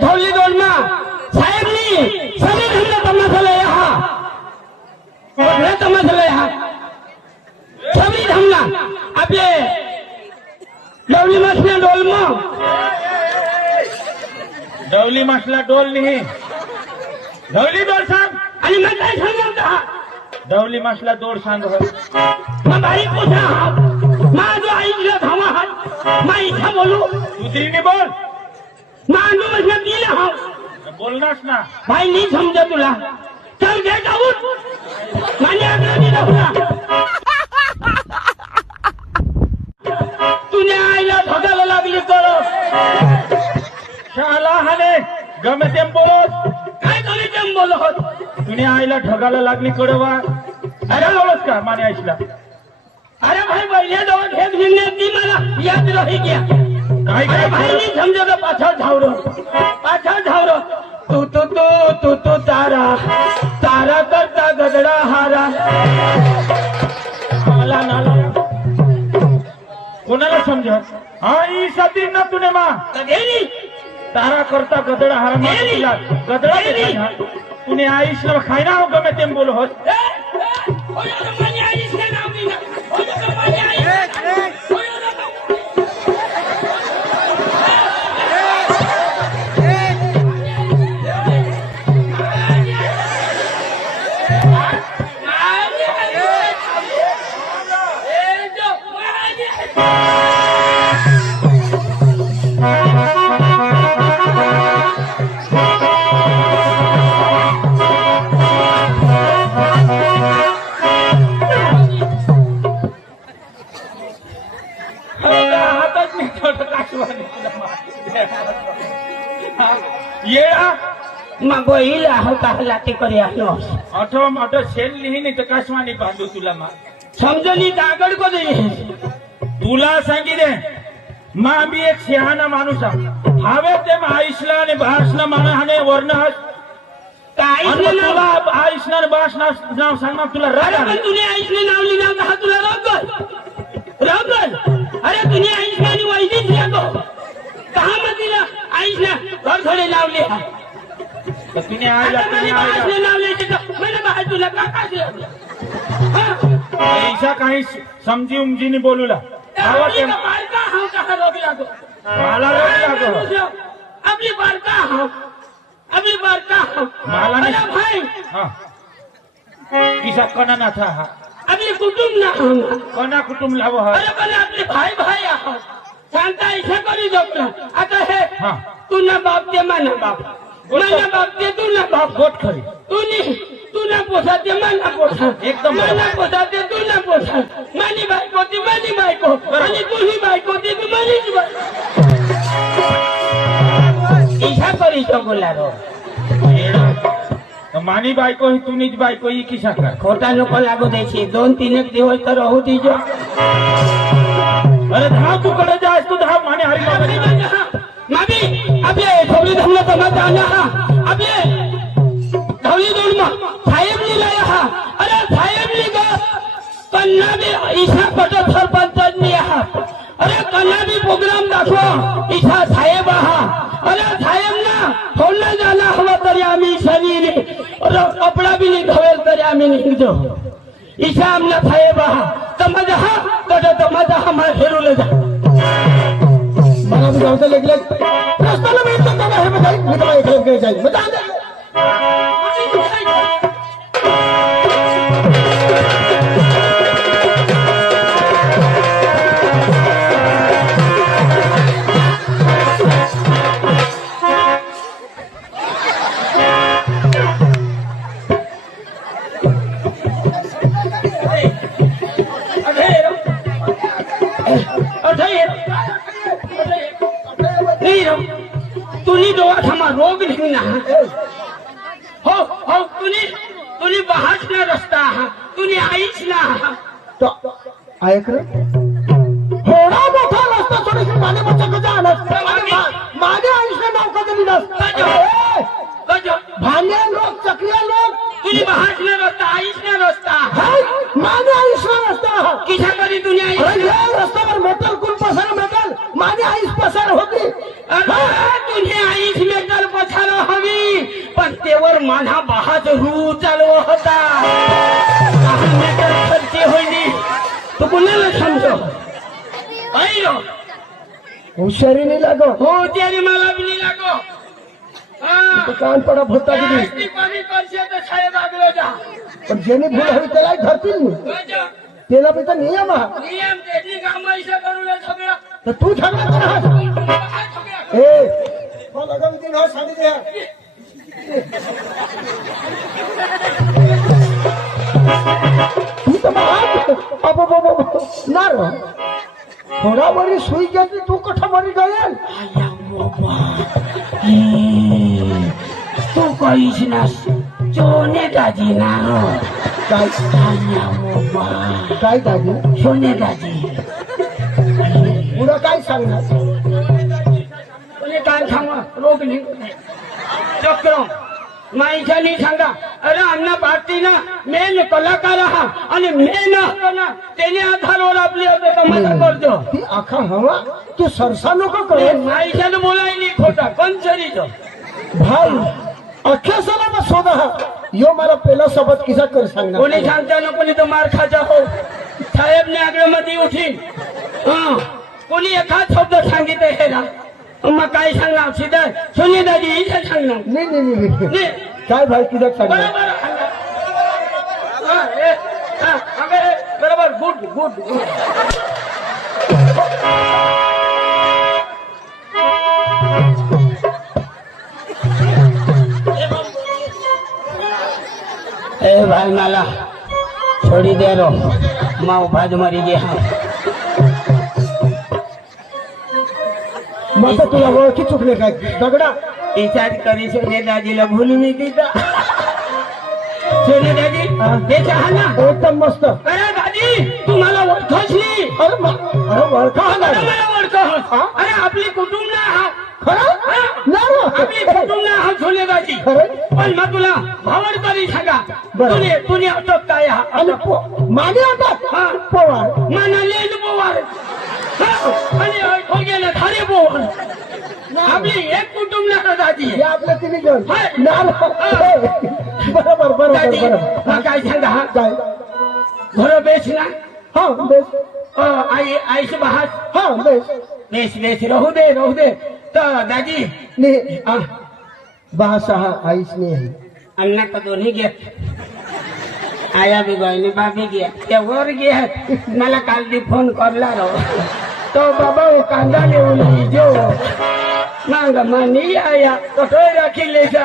धौली दोलमा साहेबनी सभी धंदा तमाशा हा मोठा तमाशा हा सभी धंदा आपले धौली मासला डोलमा डवली मासला डोल नाही डवली डोल सांग आणि मग काय सांगतो हा डवली मासला डोल सांग मग बाई कोठा हा माझा आईला धावा हा मा इथं बोलू दुसरीने बोल मानू मतलब दिला हा बोलनास ना भाई नहीं समझा तुला चल घे जाऊन माने आग्रह दिला होता तुने आईला धगाला लागली तर शाला हाने गमे तेम बोलोस काय करे तेम बोलत तुने आईला ढगाला लागली कडवा अरे बोलस का माने आईला अरे भाई बढ़िया दो खेत भिन्ने दी मला याद रही गया काय अरे काय भाई नहीं समझो तो पाछा झावरो तू तारा तारा करता गदड़ा हारा मला नाला कोणाला समज हा ई सती ना तुने मा कधेरी तारा करता गदड़ा हारा मारला गदड़ा देखाय हा तुने आईला खायना हो गमे तेम बोल होस गोईला होता लाटे करे आलो ऑटो सेल नाही तर काशवानी बांधू तुला मा समजली कागड को दे तुला सांगितले मा बी एक शहाणा माणूस हवे ते आईसला आणि भाषण मानहाने वर्ण आईसना भाषण नाव सांग तुला अरे तुने आईसने नाव लिहिलं का तुला रगल अरे तुने आईसने आणि वैदिक लागो कहा मतीला आईसना घर थोडे लावले तुने आईला लावले मैंने बाहेर तुला का ऐसा काही समजी उमजीने बोलूला मला रोग लागो आपली बारका मला अरे भाई किसा कोणा ना था आपली कुटुंब ना कोणा कुटुंब लावो हा अरे पण आपले भाई आहोत सांगता ऐसा करी जाऊ आता हे तू ना बाप ते माना बाप मला बाप ते तू ना बाप गोट खरी तू ना पोसा ते मला पोसा एकदम मला पोसा ते तू ना पोसा मानी बायको ती मानी बायको आणि तुझी बायको ती तू मानीच बायको ऐसा करी जाऊ रो मानी बायको ही तुनीच बायको ही किसा कर खोटा नको लागू द्यायची 2-3 दिवस तर राहू दीजो अरे धाव तू कडे जास तू धाव माने हरी मामी आपले थोडी धमला तमाचा आला आपले धवली दोन साहेब लिहिला हा अरे साहेब लिगा कन्ना बी ईशा पटत सरपंचांनी हा अरे कन्ना बी प्रोग्राम दाखवा ईशा साहेब हा अरे साहेब ना फोडला झाला हवा तरी आम्ही शरीर कपडा बी नाही धवेल तरी आम्ही निघतो ईशा आमना साहेब हा तमाजा हा कदा तमाजा हा मला फिरवलं जा मला भी गावचा लेखले रस्त्याला मिळतो का हे बघा मी तुला एकलं काय जाईल मग जा तुनी डोळा थांबा रोग नाही ना हो तुनी बहाच ना रस्ता हा तुम्ही आईच ना तो ऐक रे थोडा मोठा रस्ता सोडून माने मचा कजा आलास माने आईचं नाव कधी लिहिलंस भांड्या लोक चक्रिया लोक तुझी भाषण रस्ता आईच ना रस्ता माने आईचं रस्ता किशा कधी तुम्ही आई रस्त्यावर मेटल कुल पसार मेटल माने आईस पसार होती तुझी आईच मेटल पछार हवी पण तेवर माझा बहाच रू चालू होता मेटल खर्ची होईली तू कुणाला समजो ऐलो हुशारी नाही लागो हो त्याने मला बी नाही लागो कान पडा भरता किती साहेब आगलो जा पण ज्याने भूल हवी त्याला धरतील मी त्याला बी तर नियम हा नियम त्याची कामाईशा करू सगळं तर तू झगडा कर ए मला गमती ना सांगितले तू तर ना रो थोडा वरी सुई घेतली तू कठा वरी गयल तू कहीच ना सोने दाजी ना काय काय दादी सोने दाजी पुढं काय सांगणार कोणी काय सांगा रोग नाही चक्र माईच्या नाही सांगा अरे आमना पार्टीना मेन कलाकार हा आणि मेन ना त्याने आधारवर आपली कमाई करतो ती आखा हवा तू सरसा नको करे माईशानं बोलायली खोटा कंचरीचं भाई अख्ख्या सलामा सोदा हा यो मला पहिला सोबत किसा कर सांगणार कोणी सांगता ना कोणी तर मार खाचा हो साहेबने आग्रमध्ये उठी कोणी एखाद शब्द सांगितलं हे ना मग काय सांगणार सीधा सोनी दादी इथे सांगणार नाही नाही नाही नाही. काय भाई किती सांगणार बरोबर बरोबर गुड गुड गुड ए भाई मला छोड़ी दे रो माँ भाज मरी गया मग तुला ओळखी चुकले काय दगडा विचार करी सोने दाजीला भूलून येते का सोने दाजी ते चहा ना एकदम मस्त अरे दादी तुम्हाला ओळखच नाही अरे अरे ओळखा हा अरे नाही मला ओळख अरे आपली कुटुंब ना हा खरं नाही आपली कुटुंब ना हा सोने दाजी खरं पण मग तुला भावड करी सांगा बरं. तुने अटक काय हा आणि मागे आता हा. पोवार मनाले पोवार आणि हो गेलं थारे पोवार आपली एक कुटुंब ना दाजी हे आपल्या तिने घेऊन हाय. बरोबर बरोबर दादी बरोबर मग काय सांगा हा काय घर बेस ना हा बेस आईस बहात हा बेस बेस बेस राहू दे तर दादी नाही बासहा आईस नाही आहे अण्णा का दोन्ही घेत आया बी गयनी बाबी घ्या त्या वर घेत मला काल दी फोन करला रो तो बाबा वो कांदा लेऊन जो मांग मानी आया कटोय राखी लेसा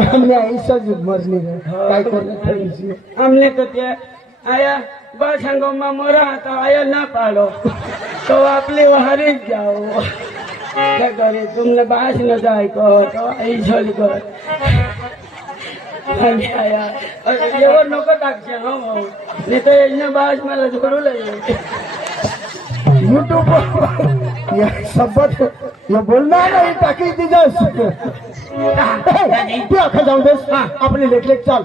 हमने ऐसा जो मरली है काय करना था इसमें हमने तो त्या आया बासंगो में मरा तो आया ना पालो तो आपले वहारे जाओ क्या करे तुमने बास न जाए को तो ऐसा कर आया एवढं नको टाकशे हो नाही तर याच्या बास मला जोडू लागेल यूट्यूब या सबत ये बोलना नहीं ताकि दिजस तू आखा जाऊ देस आपले लेख लेख चाल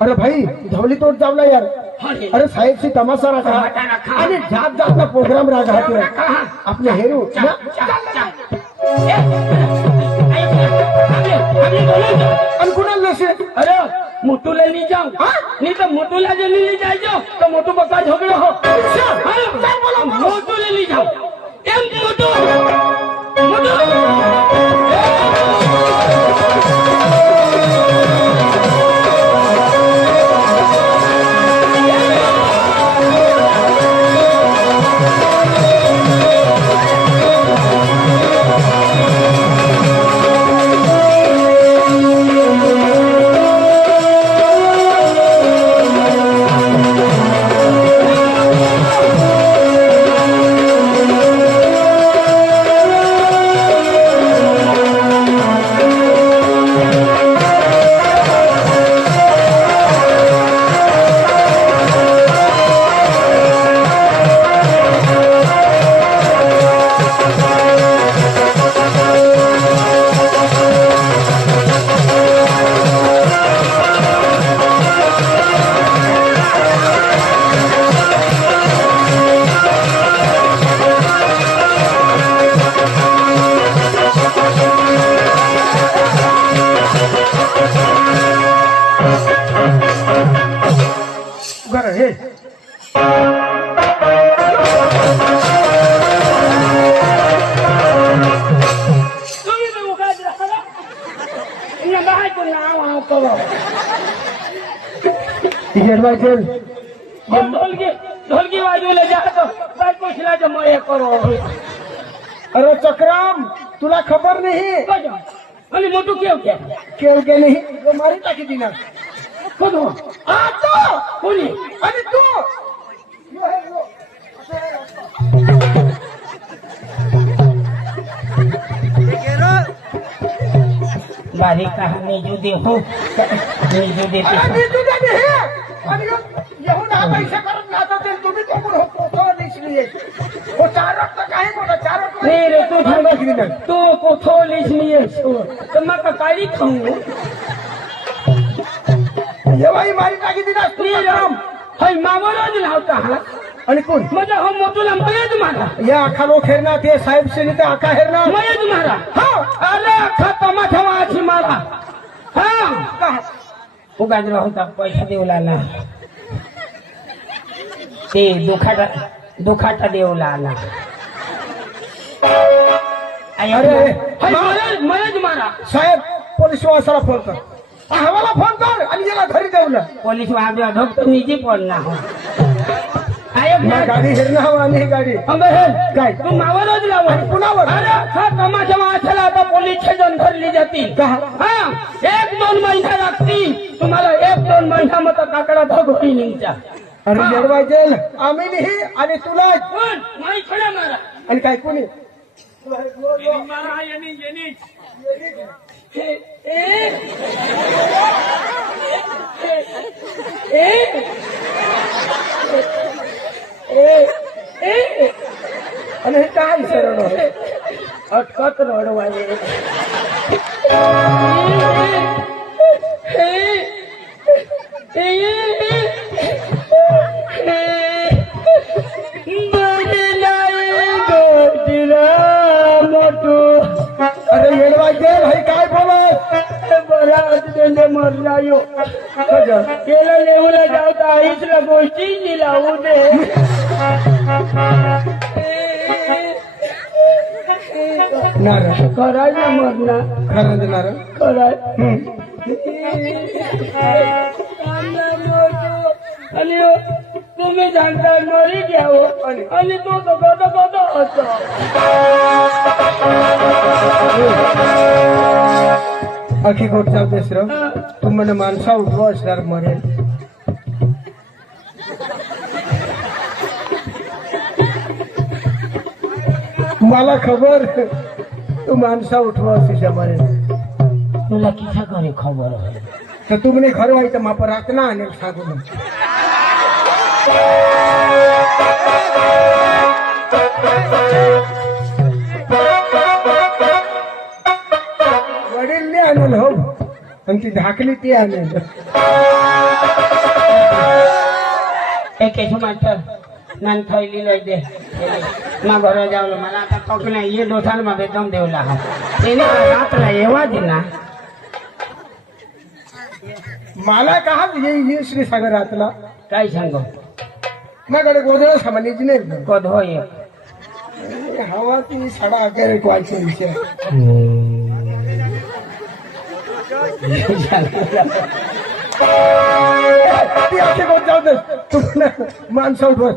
अरे भाई धवली तोड जावला यार अरे साहेब सी तमाशा रखा आणि जात जात ना प्रोग्राम राखा आपले हेरू आणि कुणाला नसे अरे मोटूला नहीं जाऊ नहीं तो मोटूला जो नहीं जाइयो तो मोटू बका झगड़ो हो मोटूला नहीं जाऊ मोटू येडवायचेल ढोलकी वाजवले जातो बायको शिलाचं मय करो अरे चक्राम तुला खबर नाही आणि मोठू केव क्या केव के नाही वो मारी टाकी दिना कोण हो? तो कोणी आणि तू बारीक कहाणी जो देखो मी जो देते आणि तुझ्या हे आणि येऊन हा पैसे करत नाता ते तुम्ही कोण होतो तो निसली वो चार रक्त काही मोठा चार रक्त नाही रे तू थांबा तू कोथो लिसनी तर मग काही खाऊ जेव्हाही मारी टाकी दिना श्रीराम हाय मावराज लावता हा आणि कोण म्हणजे हो मोठूला मयच मारा या अखानो खेरना ते साहेब श्री ते आका हेरना मयच मारा हा अरे अख्खा तमाठा वाची मारा हा उगाजला होता पैसा देऊ लागला ते दुखाटा देऊ लागला अरे मयच मारा साहेब पोलीस वासाला फोन कर हवाला फोन कर आणि याला घरी जाऊन पोलीस वाजवा ढोकतो निजी पडला हो गाडी हेरणं हवं आणि ही गाडी काय तू मावरच लाव कुणावर अरे हा तमाशा वाचायला आता पोलीस स्टेशन धरली जातील हा 1-2 महिना लागतील तुम्हाला 1-2 महिना मग काकडा धगोरी निघता अरे जडवायचे आम्ही नाही आणि तुला कोण माई खड्या मारा आणि काय कोणी आणि हे काय सरळ अटकत रडवाले अरे येडवायचे भाई काय बोलत बरा मर जायो केलं लेवला जाऊ आईसला गोष्टी लावू दे नारळ करायला मरना खरं नारळ कराय आणि तुम्ही सांगता मरी घ्यावं आणि तो गद गद होतो अखी गोट जाऊ देस र तू મને माणसा उठवा असणार मरेल मला खबर तू माणसा उठवा असे मरेल तुला किसा घरी खबर आहे तर तू म्हणे घर व्हायचं माप राहत ना आणि सांगू ना वडीलने आणून हो आणि ती ढाकली ती आणेल एक मास्टर नान थैली लई दे ना घर जाऊ मला आता पक नाही ये दोठाल मध्ये दम देऊ लागा तेने रातला येवा दिना मला का ये श्री सागर रातला काय सांगू माझ्याकडे गोधळ सामान्याची नाही कद होय हवा ती साडा अकरा क्वालचा विषय ती असे गोष्ट जाऊ दे तू माणसा उठव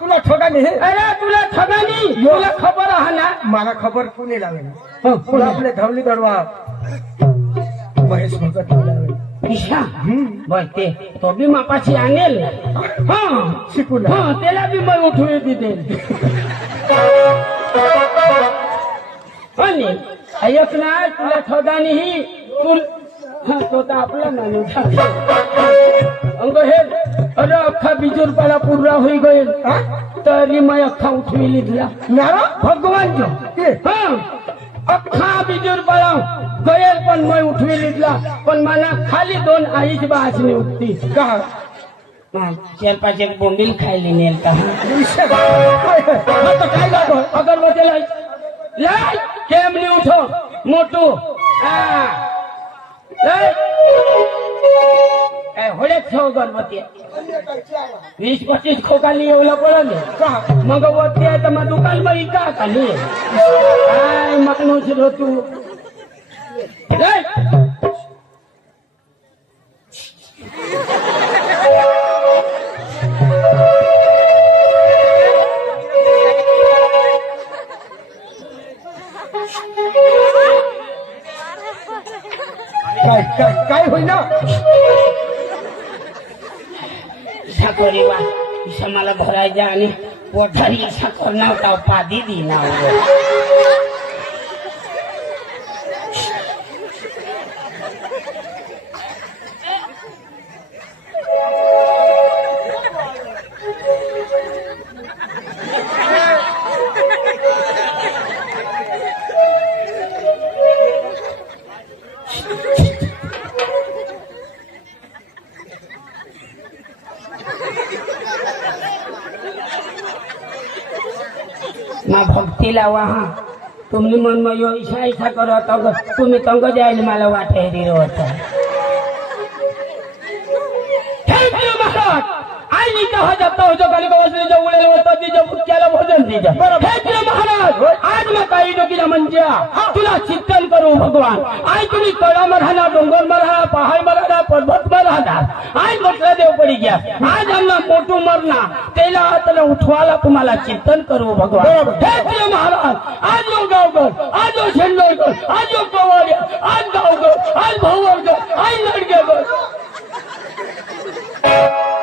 तुला ठगा नाही अरे तुला ठगानी तुला खबर आहे ना मला खबर कोणी लावेल तुला आपले धवली दडवा महेश भगत लावेल ईशा बस ते तो बी मापाशी आणेल हा शिकून हा त्याला बी मग उठवू देईल आणि ऐक ना तुला ठगानी ही तू तो तर आपला माणूस अंग हे अरे अख्खा बिजूर पाला पूरा होई गईल तरी मैं अख्खा उठवी लिखला नारा भगवान जो हा अख्खा बिजूर पाला गयल पण मैं उठवी लिखला पण मला खाली 2 आईच बासनी उठती का 4-5 एक बोंबील खायली नेल का काय लागो अगरबत्ती लाई केमनी उठो मोटू काय होड्यात ठेव गणपती 20-25 खोकाली येऊला पडले मग वरती आहे तर मग दुकान मग इका खाली काय माणूस रो तू काय काय काय होईना साखरी वा इसा मला भरायच्या आणि पोटारी साखर नव्हता पादी दी ना ना भक्ती लावा हा तुम्ही मन यो इशा इशा करो तंग तुम्ही तंग जाईल मला वाटे रे होता महाराज आई नी कहा जाता हो जो गली बसली जो उड़े होता दी जो भुक्याला भोजन दीजा हे महाराज आज मैं काही डोकीला म्हणजे तुला चिंतन करू भगवान आई तुम्ही कडा मराना डोंगर मराना पहाड मराना पर्वत मराना आज म्हटलं देव पडी गया आज आम्हाला मोठू मरना त्याला त्याला उठवायला तुम्हाला चिंतन करू भगवान हे महाराज आज यो गावकर आज यो शेंडोरकर आज यो कवाड्या आज गावकर आज भाऊवरकर आज लडगेकर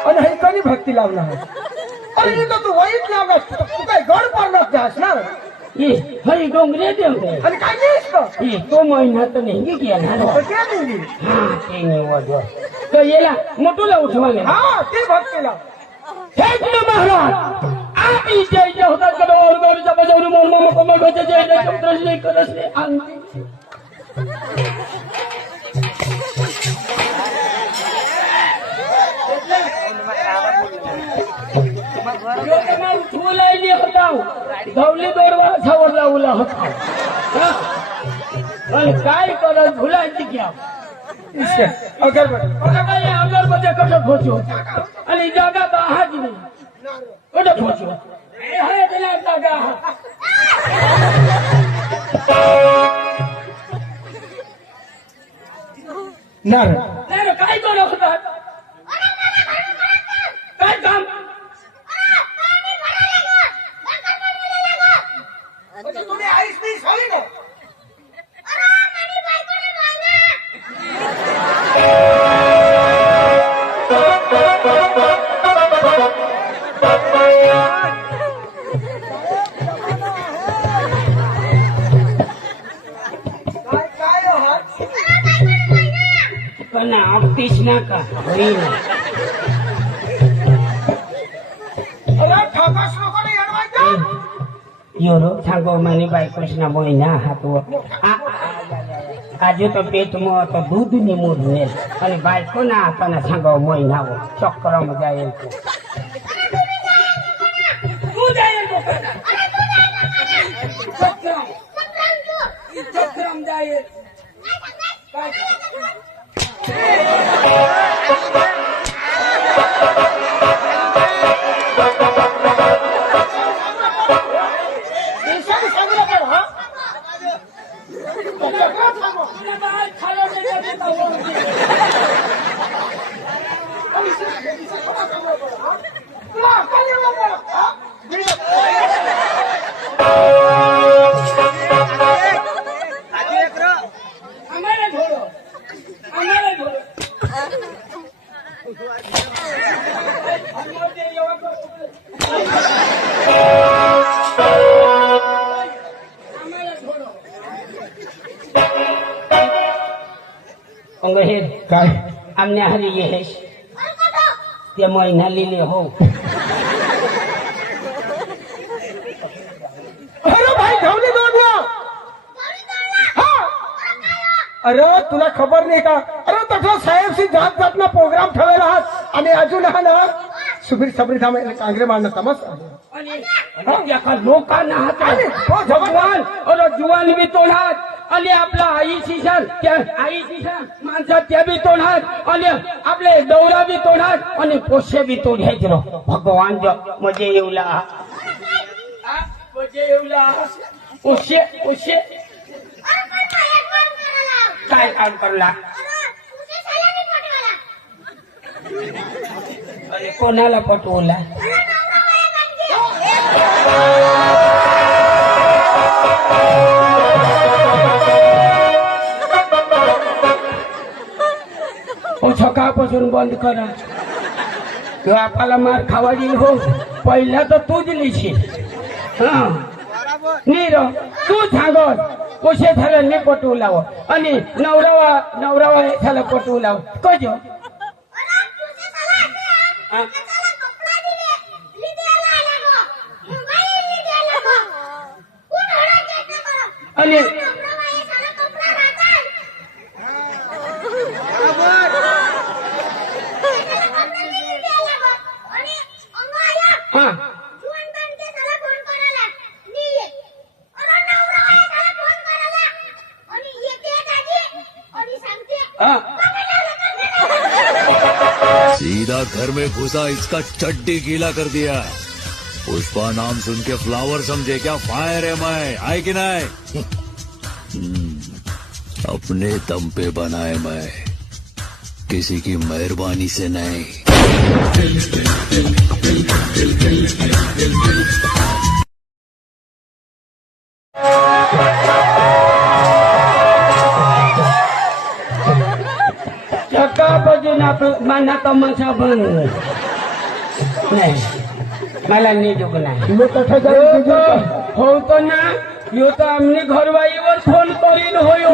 आणि हे कधी भक्ती लावला आहे अरे इथं तू वाईट लावला तू काय गड पाडणार जास ना ये हरी डोंगरे देव आणि काय नाहीस का ये तो महिना तर नाही गेला तर ते नाही हा ते निवड तर येला मोठूला उठवाले हा ते भक्ती लाव हे महाराज आप इथे जे होतात कडे ओरगोरीच्या बाजूने मोर मोर गोचे जे शब्दश्री करसले उठवलायली होता धवली दोडवा सावरला उला होता पण काय करत भुलायची क्या अगरबत्ती अगरबत्ती कसं खोचू आणि जागा तर आहात नाही कसं खोचू जागा नारळ काय करत होतात काय काम तुम्ही आईस बीस होई ना काय हो हा पण आपतीच ना का होईल अरे ठाकास लोकांनी अडवायचं योरो सांगो मानी बायकोसना मोयना हातो आजू तो पेट मो तो दूध नि मुरने आणि बायको ना हाताना सांगो मोयना वो चक्र में जाईल तू जाईल तो चक्रम जाईल काय आमने हरी ये ते महिना लिहिले हो अरे भाई धावली दोडला अरे तुला खबर नाही का अरे तसा साहेबशी जात जातना प्रोग्राम ठेवलेला आहात आणि अजून हा ना सुबीर सबरी थांब कांगरे मारणं समज लोकांना हात भगवान और जुवान भी तोडात आणि आपला आई शिशन त्या आई शिशन माणसात त्या बी तोडात आणि आपले दौरा बी तोडात आणि पोषे बी तोडायचे भगवान जो मजे येऊला मजे येऊला पोषे पोषे काय काम करला अरे कोणाला पटवला सकाळपासून बंद करा किंवा आपल्याला मार खावा येईल हो पहिला तर तूच लिहिशील हा नीर तू सांगत कसे झालं नाही पटवू लाव आणि नवरावा झालं पटवू लाव कजो आणि सीधा घर में घुसा इसका चड्डी गीला कर दिया पुष्पा नाम सुन के फ्लावर समझे क्या फायर है मैं आए कि नहीं अपने दम पे बनाए मैं किसी की मेहरबानी से नहीं सकाळपासून आपलं मना तमाशा बंद नाही मला निजूक नाही होतो ना यो तर आमने घरवाईवर फोन करील होयो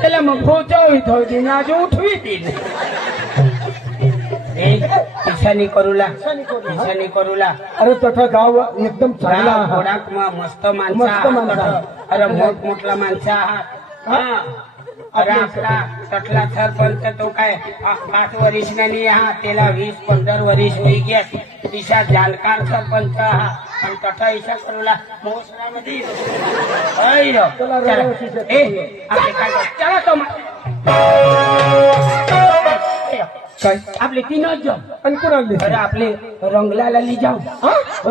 त्याला मग पोचावीत होती ना आज उठवी दिली ईशानी करूला अरे तथा गाव एकदम चांगला आहात. गोडाक मस्त मस्त माणसं माणसं. आहात. अरे मोठमोठला माणसं आहात हा अरे आपला तटला सरपंच तो काय 5 वर्ष नाही हा त्याला 20-15 वर्ष होई गया दिशा जाणकार सरपंच हा आणि तठा ईशा करूला मोसरामध्ये चला तो काय आपले 3 जण आणि कुणाला अरे आपले रंगलाला ली जाऊ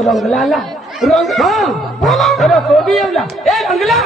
रंगलाला रंग हा अरे तो बी येऊला ए रंगला